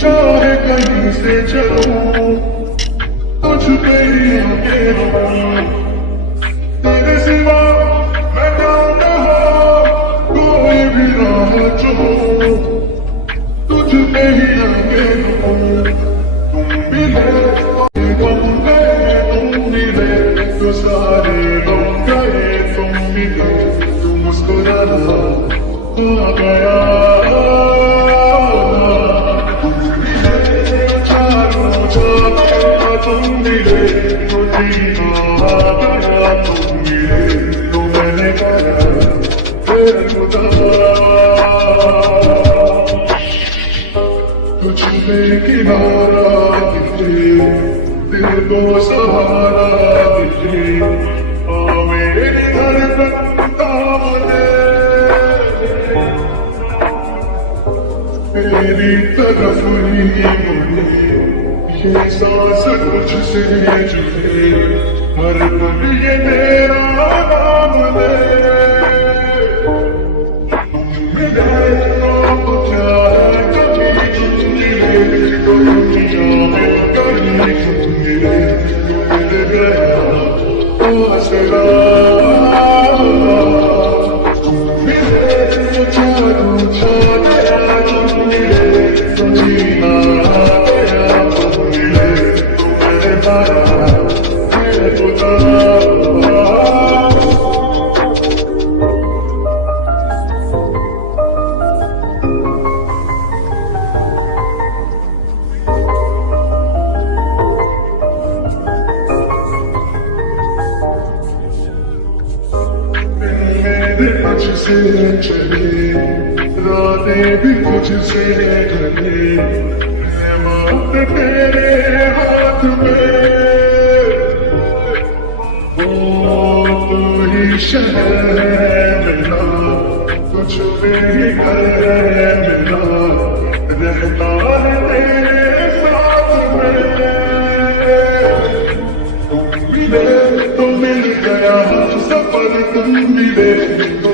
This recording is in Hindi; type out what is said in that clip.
चाहे कहीं से चलूं तुझ पे ही आके रहूं, तेरे सिवा मैं जाऊंगा कोई भी राह चलूं, तुझ पे ही आके रहूं। तुम मिले गम गए, तुम मिले तो सारे गम गए, तुम मिले तो मुस्कुराना आ गया। तुम मिले तो जीना आ गया, तुम मिले तो मैंने कहा फिर खुदा तुझ पे किनारा दिखे, दिल को सहारा दिखे, आ मेरे धड़कन थामले मेरी तरफ ही मुड़े, ये सांस तुझसे जुड़े, हर पल ये मेरा नाम ले। तुम मिले तो क्या है कभी तुम मिले तो दुनिया में कहीं तुम मिले तो मिल गया आसरा। तुम मिले तो जादू छा गया, तुम मिले तो जीना आ गया, तुम मिले तो मैंने पाया है खुदा। तुझसे चले रातें भी तुझसे ढले, रहमत तेरे हाथ में, ओ तू ही शहर है मेरा, तुझ में ही घर है मेरा, रहता है तेरे साथ में। तुम मिले तो मिल गया सफर, तुम मिले तो